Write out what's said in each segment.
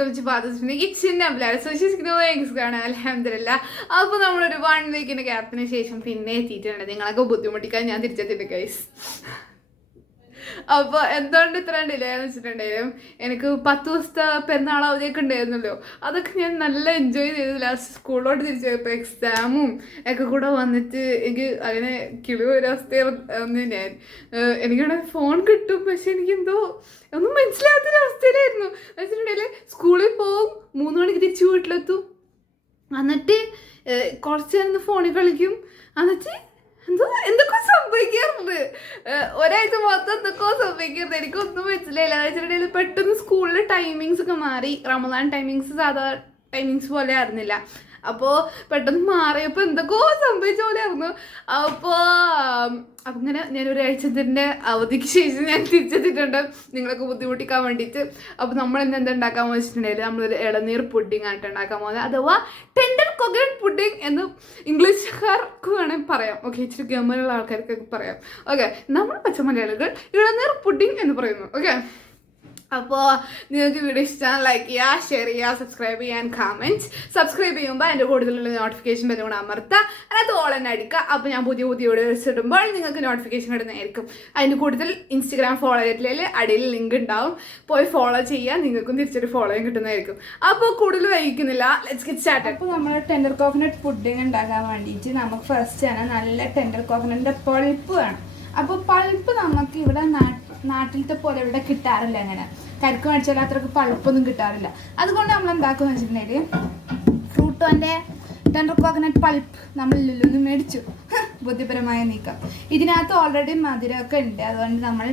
Welcome to പാദത്തിന്റെ kitchen. വിശ്വസിക്കുന്നു അൽഹംദുലില്ലാ. അപ്പോൾ നമ്മളൊരു 1 വീക്കിന്റെ ഗ്യാപ്പിന് ശേഷം പിന്നെ എത്തിയിട്ടുണ്ട്. നിങ്ങളൊക്കെ ബുദ്ധിമുട്ടിക്കാൻ ഞാൻ തിരിച്ചെത്തിയിട്ട് ഗൈസ്. അപ്പോൾ എന്തുകൊണ്ട് ഇത്ര ഡിലേ എന്ന് വെച്ചിട്ടുണ്ടെങ്കിലും എനിക്ക് 10 ദിവസത്തെ പെരുന്നാൾ അവധിയൊക്കെ ഉണ്ടായിരുന്നല്ലോ. അതൊക്കെ ഞാൻ നല്ല എൻജോയ് ചെയ്തു. ലാസ്റ്റ് സ്കൂളിലോട്ട് തിരിച്ചു പോയപ്പോൾ എക്സാമും ഒക്കെ കൂടെ വന്നിട്ട് എനിക്ക് അങ്ങനെ കിളി ഒരവസ്ഥയായിരുന്നു ഞാൻ. എനിക്കാണെങ്കിൽ ഫോൺ കിട്ടും, പക്ഷെ എനിക്കെന്തോ ഒന്നും മനസ്സിലാത്തൊരവസ്ഥയിലായിരുന്നു. വെച്ചിട്ടുണ്ടെങ്കിൽ സ്കൂളിൽ പോവും, 3 മണിക്ക് തിരിച്ച് വീട്ടിലെത്തും, എന്നിട്ട് കുറച്ച് നേരം ഫോണിൽ കളിക്കും, എന്നിട്ട് എന്തൊക്കെ സംഭവിക്കാറുണ്ട്. ഒരാഴ്ച മൊത്തം എന്തൊക്കെയോ സംഭവിക്കാറുണ്ട്. എനിക്കൊന്നും മനസ്സിലായില്ല. എന്ന് വെച്ചിട്ടുണ്ടെങ്കിൽ പെട്ടെന്ന് സ്കൂളിലെ ടൈമിങ്സ് ഒക്കെ മാറി. റമദാൻ ടൈമിങ്സ് സാധാ ടൈമിങ്സ് പോലെ ആയിരുന്നില്ല. അപ്പോൾ പെട്ടെന്ന് മാറിയപ്പോൾ എന്തൊക്കെയോ സംഭവിച്ച പോലെ ആയിരുന്നു. അപ്പോൾ അങ്ങനെ ഞാൻ ഒരാഴ്ചത്തിൻ്റെ അവധിക്ക് ശേഷം ഞാൻ തിരിച്ചെത്തിയിട്ടുണ്ട് നിങ്ങളൊക്കെ ബുദ്ധിമുട്ടിക്കാൻ വേണ്ടിയിട്ട്. അപ്പോൾ നമ്മൾ ഇന്ന് എന്താ ഉണ്ടാക്കാൻ വെച്ചിട്ടുണ്ടെങ്കിൽ നമ്മളൊരു ഇളനീർ പുഡിംഗ് ആയിട്ട് ഉണ്ടാക്കാൻ പോകുന്നത്, അഥവാ ടെൻഡർ കോക്കനട്ട് പുഡിംഗ് എന്ന് ഇംഗ്ലീഷുകാർക്ക് വേണമെങ്കിൽ പറയാം. ഓക്കെ, ഇച്ചിരി ഗമനുള്ള ആൾക്കാർക്കൊക്കെ പറയാം. ഓക്കെ, നമ്മൾ പച്ചമലയാളികൾ ഇളനീർ പുഡിംഗ് എന്ന് പറയുന്നു. ഓക്കെ, അപ്പോൾ നിങ്ങൾക്ക് വീഡിയോ ഇഷ്ടമാണ് ലൈക്ക് ചെയ്യുക, ഷെയർ ചെയ്യുക, സബ്സ്ക്രൈബ് ചെയ്യാൻ കമൻറ്റ്. സബ്സ്ക്രൈബ് ചെയ്യുമ്പോൾ അതിൻ്റെ കൂടുതലുള്ള നോട്ടിഫിക്കേഷൻ ബെൽ കൂടെ അമർത്തുക, അതിനകത്ത് ഓൾ തന്നെ അടിക്കുക. അപ്പോൾ ഞാൻ പുതിയ വീഡിയോസ് ഇടുമ്പോൾ നിങ്ങൾക്ക് നോട്ടിഫിക്കേഷൻ കിട്ടുന്നതായിരിക്കും. അതിന് കൂടുതൽ ഇൻസ്റ്റഗ്രാം ഫോളോ ചെയ്തിട്ടില്ലെങ്കിൽ അടിയിൽ ലിങ്ക് ഉണ്ടാവും, പോയി ഫോളോ ചെയ്യുക. നിങ്ങൾക്കും തിരിച്ചൊരു ഫോളോയും കിട്ടുന്നതായിരിക്കും. അപ്പോൾ കൂടുതൽ വൈകിക്കുന്നില്ല, ലെറ്റ്സ് ഗെറ്റ് സ്റ്റാർട്ടഡ്. അപ്പോൾ നമ്മൾ ടെൻഡർ കോക്കനട്ട് പുഡിംഗ് ഉണ്ടാക്കാൻ വേണ്ടിയിട്ട് നമുക്ക് ഫസ്റ്റ് ആണ് നല്ല ടെൻഡർ കോക്കനട്ടിൻ്റെ പൾപ്പ് വേണം. അപ്പോൾ പൾപ്പ് നമുക്ക് ഇവിടെ നാട്ടിലത്തെ പോലെ ഇവിടെ കിട്ടാറില്ല. അങ്ങനെ കരിക്ക് മേടിച്ചാൽ അത്രക്ക് പൾപ്പൊന്നും കിട്ടാറില്ല. അതുകൊണ്ട് നമ്മൾ എന്താക്കുമെന്ന് വെച്ചിട്ടുണ്ടെങ്കിൽ ഫ്രൂട്ടോൻ്റെ ടെൻഡർ കോക്കനട്ട് പൾപ്പ് നമ്മൾ ലുലുന്ന് മേടിച്ചു. ബുദ്ധിപരമായ നീക്കം. ഇതിനകത്ത് ഓൾറെഡി മധുരമൊക്കെ ഉണ്ട്, അതുകൊണ്ട് നമ്മൾ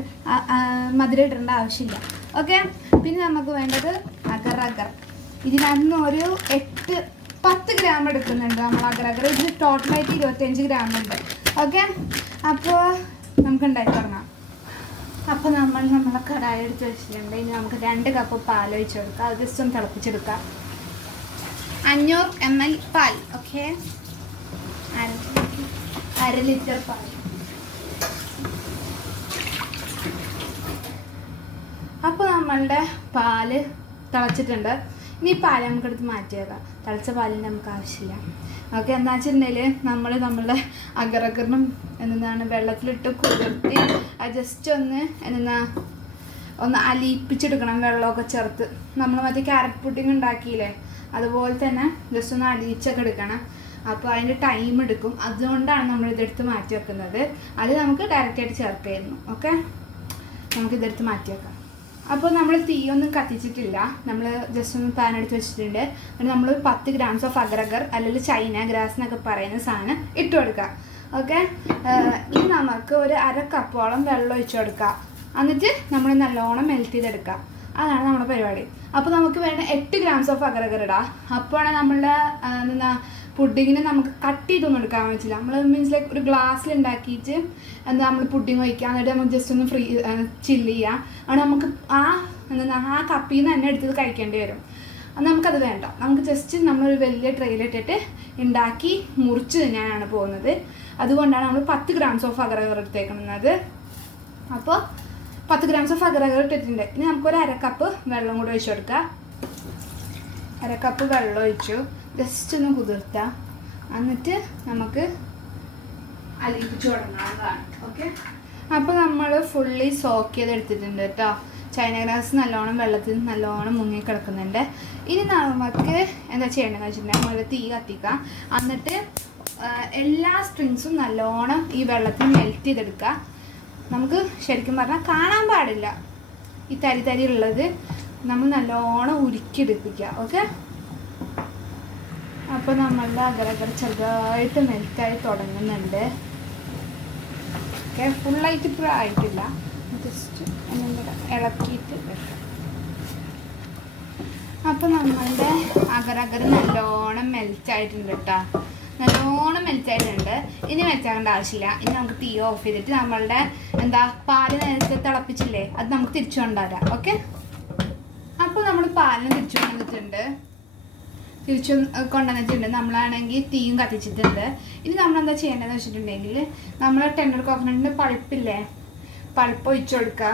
മധുരം ഇടേണ്ട ആവശ്യമില്ല. ഓക്കെ, പിന്നെ നമുക്ക് വേണ്ടത് അഗർ. ഇതിനകത്ത് ഒരു 10 ഗ്രാം എടുക്കുന്നുണ്ട് നമ്മൾ അഗർ. ഇത് ടോട്ടലായിട്ട് 25 ഗ്രാം ഉണ്ട്. ഓക്കെ, അപ്പോൾ നമുക്ക് ഉണ്ടാക്കി തുടങ്ങാം. അപ്പോൾ നമ്മളെ കടായി എടുത്ത് വെച്ചിട്ടുണ്ട്. ഇനി നമുക്ക് 2 കപ്പ് പാൽ ഒഴിച്ച് കൊടുക്കാം. അത് ജസ്റ്റ് ഒന്ന് തിളപ്പിച്ചെടുക്കാം. 500 ml പാൽ. ഓക്കെ, 1/2 ലിറ്റർ പാൽ. അപ്പോൾ നമ്മളുടെ പാല് തിളച്ചിട്ടുണ്ട്. ഇനി പാൽ നമുക്കെടുത്ത് മാറ്റിയേക്കാം. തിളച്ച പാലിന് നമുക്ക് ആവശ്യമില്ല. ഓക്കെ, എന്താ വെച്ചിട്ടുണ്ടെങ്കിൽ നമ്മളുടെ അഗറിനും എന്താണ് വെള്ളത്തിലിട്ട് കുതിർത്തി അത് ജസ്റ്റ് ഒന്ന് അലിയിപ്പിച്ചെടുക്കണം. വെള്ളമൊക്കെ ചേർത്ത് നമ്മൾ മറ്റേ ക്യാരറ്റ് പുഡിംഗ് ഉണ്ടാക്കിയില്ലേ, അതുപോലെ തന്നെ ജസ്റ്റ് ഒന്ന് അലിയിച്ചൊക്കെ എടുക്കണം. അപ്പോൾ അതിൻ്റെ ടൈം എടുക്കും. അതുകൊണ്ടാണ് നമ്മളിതെടുത്ത് മാറ്റി വെക്കുന്നത്. അത് നമുക്ക് ഡയറക്റ്റായിട്ട് ചേർക്കായിരുന്നു. ഓക്കെ, നമുക്കിതെടുത്ത് മാറ്റി വെക്കാം. അപ്പോൾ നമ്മൾ തീയൊന്നും കത്തിച്ചിട്ടില്ല. നമ്മൾ ജസ്റ്റ് ഒന്ന് പാൻ എടുത്ത് വെച്ചിട്ടുണ്ട്. എന്നിട്ട് നമ്മൾ 10 ഗ്രാംസ് ഓഫ് അഗർ അല്ലെങ്കിൽ ചൈന ഗ്രാസ് എന്നൊക്കെ പറയുന്ന സാധനം ഇട്ട് കൊടുക്കുക. ഓക്കെ, ഇനി നമുക്ക് ഒരു 1/2 കപ്പോളം വെള്ളം ഒഴിച്ചു കൊടുക്കുക. എന്നിട്ട് നമ്മൾ നല്ലോണം മെൽറ്റ് ചെയ്തെടുക്കുക. അതാണ് നമ്മുടെ പരിപാടി. അപ്പോൾ നമുക്ക് വേണ്ട 8 ഗ്രാംസ് ഓഫ് അഗർ ഇടാം. അപ്പോഴാണ് നമ്മളുടെ പുഡിങ്ങിന് നമുക്ക് കട്ട് ചെയ്തൊന്നും എടുക്കാൻ പറ്റില്ല. നമ്മൾ മീൻസ് ലൈക്ക് ഒരു ഗ്ലാസ്സിൽ ഉണ്ടാക്കിയിട്ട് നമ്മൾ പുഡിങ് ഒഴിക്കുക. എന്നിട്ട് നമുക്ക് ജസ്റ്റ് ഒന്ന് ചില്ല് ചെയ്യുക. അവിടെ നമുക്ക് ആ കപ്പിൽ നിന്ന് തന്നെ എടുത്തത് കഴിക്കേണ്ടി വരും. നമുക്കത് വേണ്ട. നമുക്ക് ജസ്റ്റ് നമ്മളൊരു വലിയ ട്രെയിലിട്ടിട്ട് ഉണ്ടാക്കി മുറിച്ച് തിന്നാനാണ് പോകുന്നത്. അതുകൊണ്ടാണ് നമ്മൾ 10 ഗ്രാംസ് ഓഫ് അഗർ എടുത്തേക്കുന്നത്. അപ്പോൾ 10 ഗ്രാംസ് ഓഫ് അഗർ ഇട്ടിട്ടുണ്ട്. ഇനി നമുക്കൊരു 1/2 കപ്പ് വെള്ളം കൂടെ ഒഴിച്ചു കൊടുക്കുക. 1/2 കപ്പ് വെള്ളം ഒഴിച്ചു, ജസ്റ്റ് ഒന്ന് കുതിർത്താം. എന്നിട്ട് നമുക്ക് അലിയിപ്പിച്ച് തുടങ്ങാവുന്നതാണ്. ഓക്കെ, അപ്പോൾ നമ്മൾ ഫുള്ളി സോക്ക് ചെയ്തെടുത്തിട്ടുണ്ട് കേട്ടോ. ചൈന ഗ്രാസ് നല്ലോണം വെള്ളത്തിൽ നല്ലോണം മുങ്ങി കിടക്കുന്നുണ്ട്. ഇനി നമുക്ക് എന്താ ചെയ്യേണ്ടതെന്ന് വെച്ചിട്ടുണ്ടെങ്കിൽ നമ്മൾ തീ കത്തിക്കാം. എന്നിട്ട് എല്ലാ സ്ട്രിങ്സും നല്ലോണം ഈ വെള്ളത്തിൽ മെൽറ്റ് ചെയ്തെടുക്കുക. നമുക്ക് ശരിക്കും പറഞ്ഞാൽ കാണാൻ പാടില്ല ഈ തരി ഉള്ളത്. നമ്മൾ നല്ലോണം ഉരുക്കിയെടുപ്പിക്കുക. ഓക്കെ, അപ്പോൾ നമ്മളുടെ അഗർ ചെറുതായിട്ട് മെൽറ്റായി തുടങ്ങുന്നുണ്ട്. ഓക്കെ, ഫുള്ളായിട്ട് ഇപ്പോൾ ആയിട്ടില്ല. ജസ്റ്റ് ഒന്നും ഇളക്കിയിട്ട് വെക്കാം. അപ്പോൾ നമ്മളുടെ അഗർ നല്ലോണം മെൽറ്റായിട്ടുണ്ട് കേട്ടോ. നല്ലോണം മെൽറ്റായിട്ടുണ്ട്. ഇനി മെൽറ്റാകേണ്ട ആവശ്യമില്ല. ഇനി നമുക്ക് തീ ഓഫ് ചെയ്തിട്ട് നമ്മളുടെ പാല് നേരത്തെ തിളപ്പിച്ചില്ലേ, അത് നമുക്ക് തിരിച്ചു കൊണ്ടുവരാം. ഓക്കെ, അപ്പോൾ നമ്മൾ പാലിന് തിരിച്ചു കൊണ്ടുവന്നിട്ടുണ്ട്. നമ്മളാണെങ്കിൽ തീയും കത്തിച്ചിട്ടുണ്ട്. ഇനി നമ്മളെന്താ ചെയ്യേണ്ടതെന്ന് വെച്ചിട്ടുണ്ടെങ്കിൽ നമ്മൾ ടെൻഡർ കോക്കനട്ടിൻ്റെ പൾപ്പില്ലേ, പൾപ്പ് ഒഴിച്ചു കൊടുക്കുക.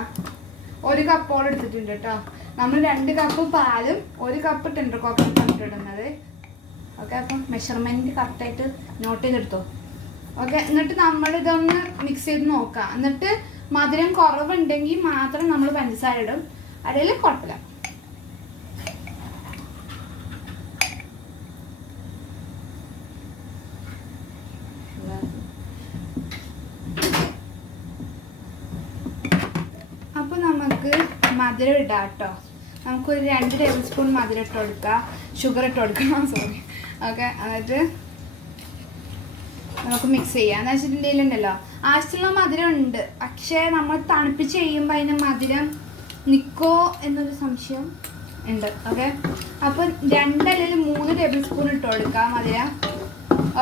1 കപ്പോളം എടുത്തിട്ടുണ്ട് കേട്ടോ. നമ്മൾ 2 കപ്പ് പാലും 1 കപ്പ് ടെൻഡർ കോക്കനട്ടാണ് ഇടുന്നത്. ഓക്കെ, അപ്പം മെഷർമെൻറ്റ് കറക്റ്റായിട്ട് നോട്ട് ചെയ്തെടുത്തോ. ഓക്കെ, എന്നിട്ട് നമ്മളിതൊന്ന് മിക്സ് ചെയ്ത് നോക്കാം. എന്നിട്ട് മധുരം കുറവുണ്ടെങ്കിൽ മാത്രം നമ്മൾ പഞ്ചസാര ഇടും, അല്ലെങ്കിൽ കുഴപ്പമില്ല. അപ്പോൾ നമുക്ക് മധുരം ഇടാം കേട്ടോ. നമുക്കൊരു 2 ടേബിൾ സ്പൂൺ മധുരം ഇട്ട് കൊടുക്കുക, ഷുഗർ ഇട്ട് കൊടുക്കണം, സോറി. ഓക്കെ, എന്നിട്ട് നമുക്ക് മിക്സ് ചെയ്യാം. എന്ന് വെച്ചിട്ടുണ്ടെങ്കിലുണ്ടല്ലോ ആവശ്യമുള്ള മധുരം ഉണ്ട്, പക്ഷേ നമ്മൾ തണുപ്പിച്ച് ചെയ്യുമ്പോൾ അതിന് മധുരം നിൽക്കോ എന്നൊരു സംശയം ഉണ്ട്. ഓക്കെ, അപ്പോൾ 2 അല്ലെങ്കിൽ 3 ടേബിൾ സ്പൂൺ ഇട്ട് കൊടുക്കുക മധുരം.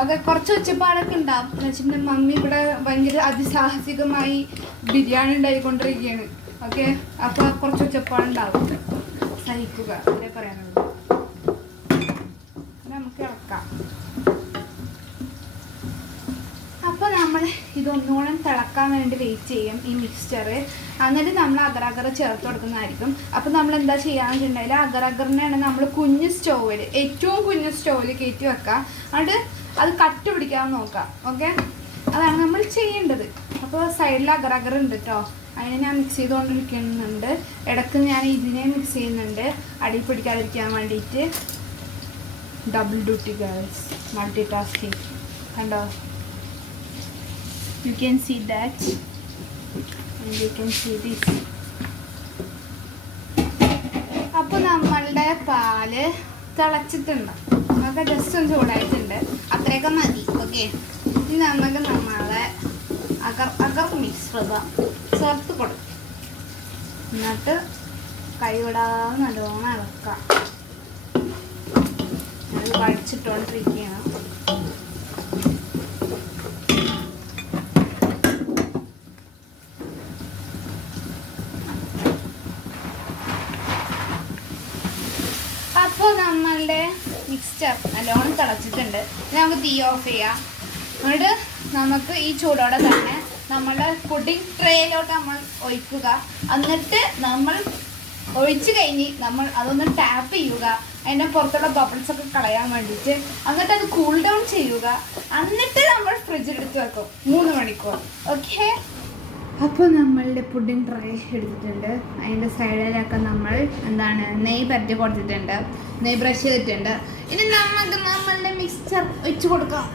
ഓക്കെ, കുറച്ച് ഒച്ചപ്പാടൊക്കെ ഉണ്ടാവും. എന്ന് വെച്ചിട്ടുണ്ടെങ്കിൽ മമ്മി ഇവിടെ ഭയങ്കര അതിസാഹസികമായി ബിരിയാണി ഉണ്ടായിക്കൊണ്ടിരിക്കുകയാണ്. ഓക്കെ, അപ്പോൾ കുറച്ച് ഒച്ചപ്പാടുണ്ടാവും, സഹിക്കുക, അതേ പറയാനുള്ളൂ. നമുക്ക് ഇളക്കാം. അപ്പോൾ നമ്മൾ ഇതൊന്നുകൂടെ തിളക്കാൻ വേണ്ടി വെയിറ്റ് ചെയ്യും ഈ മിക്സ്ചർ. എന്നിട്ട് നമ്മൾ അഗർ ചേർത്ത് കൊടുക്കുന്നതായിരിക്കും. അപ്പോൾ നമ്മൾ എന്താ ചെയ്യാന്ന് വെച്ചിട്ടുണ്ടെങ്കിൽ അഗറിനെയാണ് നമ്മൾ കുഞ്ഞ് സ്റ്റോവിൽ, ഏറ്റവും കുഞ്ഞ് സ്റ്റോവിൽ കയറ്റി വെക്കുക. എന്നിട്ട് അത് കട്ട് പിടിക്കാൻ നോക്കാം. ഓക്കെ, അതാണ് നമ്മൾ ചെയ്യേണ്ടത്. അപ്പോൾ സൈഡിൽ അഗർ ഉണ്ട് കേട്ടോ, അതിനെ ഞാൻ മിക്സ് ചെയ്തുകൊണ്ടിരിക്കുന്നുണ്ട്. ഇടയ്ക്ക് ഞാൻ ഇതിനെ മിക്സ് ചെയ്യുന്നുണ്ട് അടി പിടിക്കാതിരിക്കാൻ വേണ്ടിയിട്ട്. Double duty girls, multitasking, കണ്ടോ? You can see that and you can see this. അപ്പോൾ നമ്മളുടെ പാല് തിളച്ചിട്ടുണ്ട്. നമുക്ക് ജസ്റ്റ് ഒന്ന് ചൂടായിട്ടുണ്ട്, അത്രയൊക്കെ മതി. ഓക്കെ, ഇനി നമുക്ക് നമ്മളെ അഗർ മിശ്രിത ചേർത്ത് കൊടുക്കും. എന്നിട്ട് കൈ വിടാതെ നല്ലോണം ഇളക്കാം. അത് വഴിച്ചിട്ടോണ്ടിരിക്കുകയാണ്. അപ്പോൾ നമ്മളുടെ മിക്സ്ചർ നല്ലോണം തിളച്ചിട്ടുണ്ട്. നമുക്ക് തീ ഓഫ് ചെയ്യാം. എന്നിട്ട് നമുക്ക് ഈ ചൂടോടെ തന്നെ നമ്മുടെ പുഡിംഗ് ട്രേയിലോട്ട് നമ്മൾ ഒഴിക്കുക. എന്നിട്ട് നമ്മൾ ഒഴിച്ച് കഴിഞ്ഞ് നമ്മൾ അതൊന്ന് ടാപ്പ് ചെയ്യുക, അതിൻ്റെ പുറത്തുള്ള ബബിൾസൊക്കെ കളയാൻ വേണ്ടിയിട്ട്. എന്നിട്ട് അത് കൂൾ ഡൗൺ ചെയ്യുക. എന്നിട്ട് നമ്മൾ ഫ്രിഡ്ജിലെടുത്ത് വെക്കും 3 മണിക്കൂർ. ഓക്കെ, അപ്പോൾ നമ്മളുടെ പുഡിംഗ് ട്രേ എടുത്തിട്ടുണ്ട്. അതിൻ്റെ സൈഡിലൊക്കെ നമ്മൾ നെയ്യ് പരട്ടി കൊടുത്തിട്ടുണ്ട്, നെയ്യ് ബ്രഷ് ചെയ്തിട്ടുണ്ട്. ഇനി നമുക്ക് നമ്മളുടെ മിക്സ്ചർ ഒഴിച്ച് കൊടുക്കാം.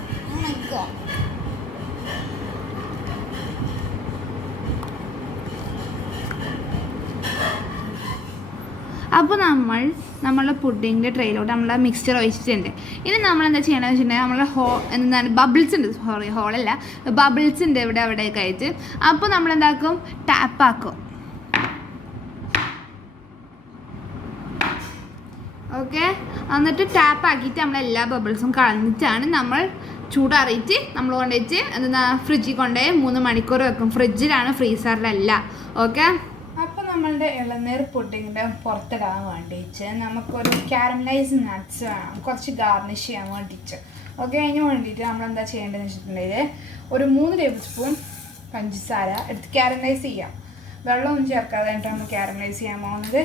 അപ്പോൾ നമ്മളുടെ പുഡിങ്ങിൻ്റെ ട്രെയിലോട്ട് നമ്മളെ മിക്സ്ചർ ഒഴിച്ചിട്ടുണ്ട്. ഇനി നമ്മൾ എന്താ ചെയ്യണമെന്ന് വെച്ചിട്ടുണ്ടെങ്കിൽ നമ്മളെ ബബിൾസ് ഉണ്ട്, സോറി ഹോളല്ല, ബബിൾസ് ഉണ്ട് അവിടെയൊക്കെ ആയിട്ട്. അപ്പോൾ നമ്മളെന്താക്കും, ടാപ്പാക്കും. ഓക്കെ, എന്നിട്ട് ടാപ്പാക്കിയിട്ട് നമ്മളെല്ലാ ബബിൾസും കളഞ്ഞിട്ടാണ് നമ്മൾ ചൂടാറിയിട്ട് നമ്മൾ കൊണ്ടുപോയിട്ട് ഫ്രിഡ്ജിൽ കൊണ്ടുപോയി 3 മണിക്കൂർ വെക്കും. ഫ്രിഡ്ജിലാണ്, ഫ്രീസറിലല്ല. ഓക്കെ, അപ്പോൾ നമ്മളുടെ ഇളനീർ പുഡിങ്ങിൻ്റെ പുറത്തിടാൻ വേണ്ടിയിട്ട് നമുക്കൊരു കാരമലൈസ് നട്ട്സ് വേണം, കുറച്ച് ഗാർണിഷ് ചെയ്യാൻ വേണ്ടിയിട്ട്. ഓക്കെ, അതിന് വേണ്ടിയിട്ട് നമ്മളെന്താ ചെയ്യേണ്ടതെന്ന് വെച്ചിട്ടുണ്ടെങ്കിൽ ഒരു 3 ടേബിൾ സ്പൂൺ പഞ്ചസാര എടുത്ത് കാരമലൈസ് ചെയ്യാം. വെള്ളമൊന്നും ചേർക്കാതെ നമ്മൾ കാരമലൈസ് ചെയ്യാൻ പോകുന്നത്.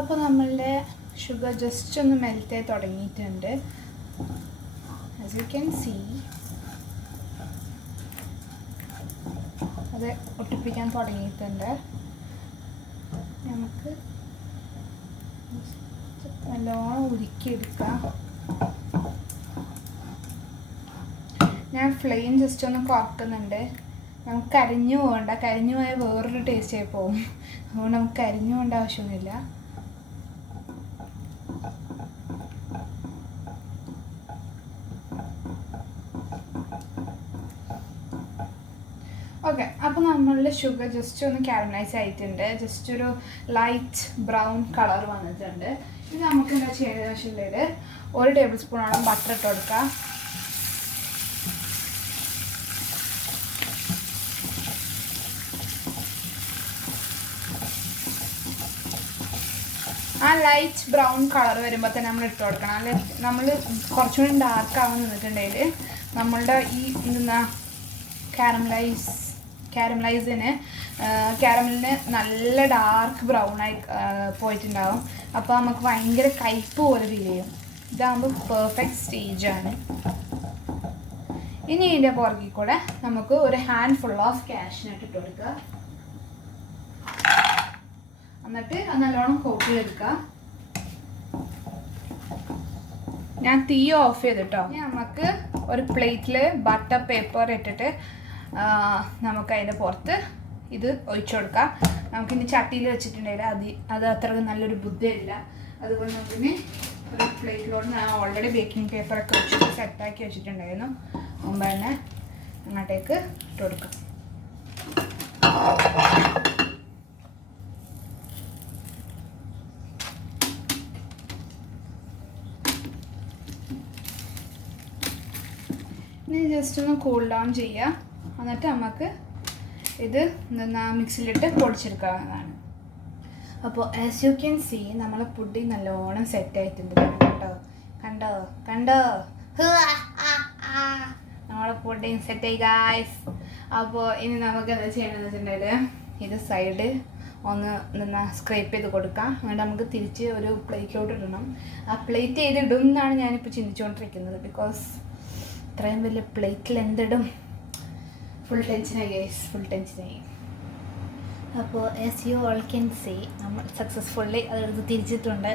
അപ്പോൾ നമ്മളുടെ ഷുഗർ ജസ്റ്റ് ഒന്ന് മെൽറ്റായി തുടങ്ങിയിട്ടുണ്ട്. ആസ് യു ക്യാൻ സീ അത് ഒട്ടിപ്പിക്കാൻ തുടങ്ങിയിട്ടുണ്ട്. നമുക്ക് നല്ലോണം ഉരുക്കിയെടുക്കാം. ഞാൻ ഫ്ലെയിം ജസ്റ്റ് ഒന്ന് കുറക്കുന്നുണ്ട്. നമുക്ക് കരിഞ്ഞു പോകണ്ട, കരിഞ്ഞു പോയാൽ വേറൊരു ടേസ്റ്റായി പോകും. അതുകൊണ്ട് നമുക്ക് കരിഞ്ഞു പോകേണ്ട ആവശ്യമൊന്നുമില്ല. ഓക്കെ, അപ്പോൾ നമ്മളുടെ ഷുഗർ ജസ്റ്റ് ഒന്ന് കാരമലൈസ് ആയിട്ടുണ്ട്. ജസ്റ്റ് ഒരു ലൈറ്റ് ബ്രൗൺ കളർ വന്നിട്ടുണ്ട്. ഇത് നമുക്ക് എന്താ ചെയ്യേണ്ടതെന്ന് വെച്ചിട്ടുണ്ടെങ്കിൽ 1 ടേബിൾ സ്പൂണോളം ബട്ടർ ഇട്ട് കൊടുക്കാം. ആ ലൈറ്റ് ബ്രൗൺ കളർ വരുമ്പോൾ തന്നെ നമ്മൾ ഇട്ട് കൊടുക്കണം. അല്ലെ നമ്മൾ കുറച്ചുകൂടി ഡാർക്ക് ആവാൻ നിന്നിട്ടുണ്ടെങ്കിൽ നമ്മളുടെ ഈ എന്താ ക്യാരമലിന് നല്ല ഡാർക്ക് ബ്രൗൺ ആയി പോയിട്ടുണ്ടാവും. അപ്പോൾ നമുക്ക് ഭയങ്കര കയ്പ്പ് പോലെ ഫീൽ ചെയ്യും. ഇതാകുമ്പോൾ പെർഫെക്റ്റ് സ്റ്റേജാണ്. ഇനി ഇതിൻ്റെ പുറകിൽ കൂടെ നമുക്ക് ഒരു ഹാൻഡ് ഫുൾ ഓഫ് കാഷ്നട്ട് ഇട്ട് കൊടുക്കുക. എന്നിട്ട് അത് നല്ലോണം കോട്ട് ചെയ്തെടുക്കുക. ഞാൻ തീ ഓഫ് ചെയ്തിട്ടോ. ഇനി നമുക്ക് ഒരു പ്ലേറ്റിൽ ബട്ടർ പേപ്പർ ഇട്ടിട്ട് നമുക്ക് അതിൻ്റെ പുറത്ത് ഇത് ഒഴിച്ചു കൊടുക്കാം. നമുക്കിനി ചട്ടിയിൽ വെച്ചിട്ടുണ്ടെങ്കിൽ അത് അത്രയ്ക്ക് നല്ലൊരു ബുദ്ധിയില്ല. അതുകൊണ്ട് നമുക്കിനി ഒരു പ്ലേറ്റിലോട്ട് ഞാൻ ഓൾറെഡി ബേക്കിംഗ് പേപ്പറൊക്കെ വെച്ചിട്ട് സെറ്റാക്കി വെച്ചിട്ടുണ്ടായിരുന്നു. മുമ്പ് തന്നെ അങ്ങോട്ടേക്ക് ഇട്ട് കൊടുക്കാം. ഇനി ജസ്റ്റ് ഒന്ന് കൂൾ ഡൗൺ ചെയ്യുക. എന്നിട്ട് നമുക്ക് ഇത് മിക്സിയിലിട്ട് പൊടിച്ചെടുക്കാവുന്നതാണ്. അപ്പോൾ ആസ് യു ക്യാൻ സീ നമ്മളെ പുഡിങ് നല്ലോണം സെറ്റായിട്ടുണ്ട്. കണ്ടോ നമ്മളെ പുഡിങ് സെറ്റായി ഗായ്സ്. അപ്പോൾ ഇനി നമുക്ക് എന്താ ചെയ്യണമെന്ന് വെച്ചിട്ടുണ്ടെങ്കിൽ ഇത് സൈഡ് ഒന്ന് സ്ക്രേപ്പ് ചെയ്ത് കൊടുക്കാം. എന്നിട്ട് നമുക്ക് തിരിച്ച് ഒരു പ്ലേറ്റിലോട്ട് ഇടണം. ആ പ്ലേറ്റ് ചെയ്തിടും എന്നാണ് ഞാനിപ്പോൾ ചിന്തിച്ചുകൊണ്ടിരിക്കുന്നത്. ബിക്കോസ് ഇത്രയും വലിയ പ്ലേറ്റിൽ എന്തിടും? ഫുൾ ടെൻഷനായി ഗൈസ്, ഫുൾ ടെൻഷനായി. അപ്പോൾ as you all can see നമ്മൾ സക്സസ്ഫുള്ളി അതെടുത്ത് തിരിച്ചിട്ടുണ്ട്.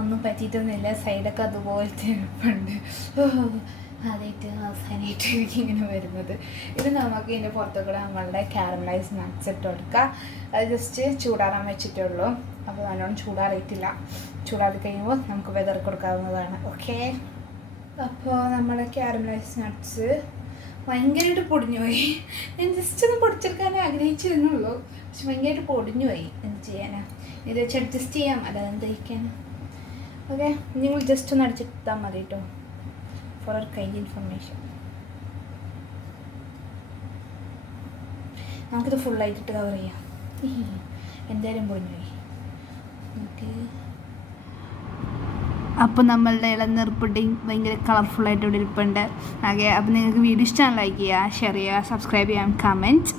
ഒന്നും പറ്റിയിട്ടൊന്നുമില്ല. സൈഡൊക്കെ അതുപോലത്തെ എളുപ്പമുണ്ട്. ആദ്യമായിട്ട് അവസാനമായിട്ട് എനിക്കിങ്ങനെ വരുന്നത്. ഇത് നമുക്ക് ഇതിൻ്റെ പുറത്തു കൂടെ നമ്മളുടെ കാരമലൈസ് നട്ട്സ് ഇട്ട് കൊടുക്കുക. അത് ജസ്റ്റ് ചൂടാറാൻ വെച്ചിട്ടേ ഉള്ളൂ. അപ്പോൾ നല്ലോണം ചൂടാറിയിട്ടില്ല. ചൂടാറി കഴിയുമ്പോൾ നമുക്ക് വെതറി കൊടുക്കാവുന്നതാണ്. ഓക്കെ, അപ്പോൾ നമ്മളെ കാരമലൈസ് നട്ട്സ് ഭയങ്കരമായിട്ട് പൊടിഞ്ഞു പോയി. ഞാൻ ജസ്റ്റ് ഒന്ന് പൊടിച്ചെടുക്കാനേ ആഗ്രഹിച്ചിരുന്നുള്ളൂ. പക്ഷെ ഭയങ്കരമായിട്ട് പൊടിഞ്ഞു പോയി. എന്ത് ചെയ്യാനാ? ഇത് വെച്ച് അഡ്ജസ്റ്റ് ചെയ്യാം. അല്ലാതെ എന്ത് കഴിക്കാൻ? ഓക്കെ, നിങ്ങൾ ജസ്റ്റ് ഒന്ന് അടിച്ചിട്ടാൽ മതി കേട്ടോ. ഫോർ അവർ കൈൻഡ് ഇൻഫർമേഷൻ. നമുക്കിത് ഫുള്ളായിട്ടിട്ട് കവർ ചെയ്യാം. എന്തായാലും പൊടിഞ്ഞു പോയി. ഓക്കെ, അപ്പോൾ നമ്മളുടെ ഇളനീർ പുഡിങ് ഭയങ്കര കളർഫുള്ളായിട്ട് ഇവിടെ ഇരിപ്പുണ്ട്. ഓക്കെ, അപ്പോൾ നിങ്ങൾക്ക് വീഡിയോ ഇഷ്ടമാണ് ലൈക്ക് ചെയ്യുക, ഷെയർ ചെയ്യുക, സബ്സ്ക്രൈബ് ചെയ്യാം, കമൻറ്റ്.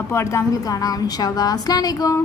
അപ്പോൾ അടുത്ത ആണെങ്കിൽ കാണാം. ഇൻഷാ അല്ലാഹ്. അസ്സലാമു അലൈക്കും.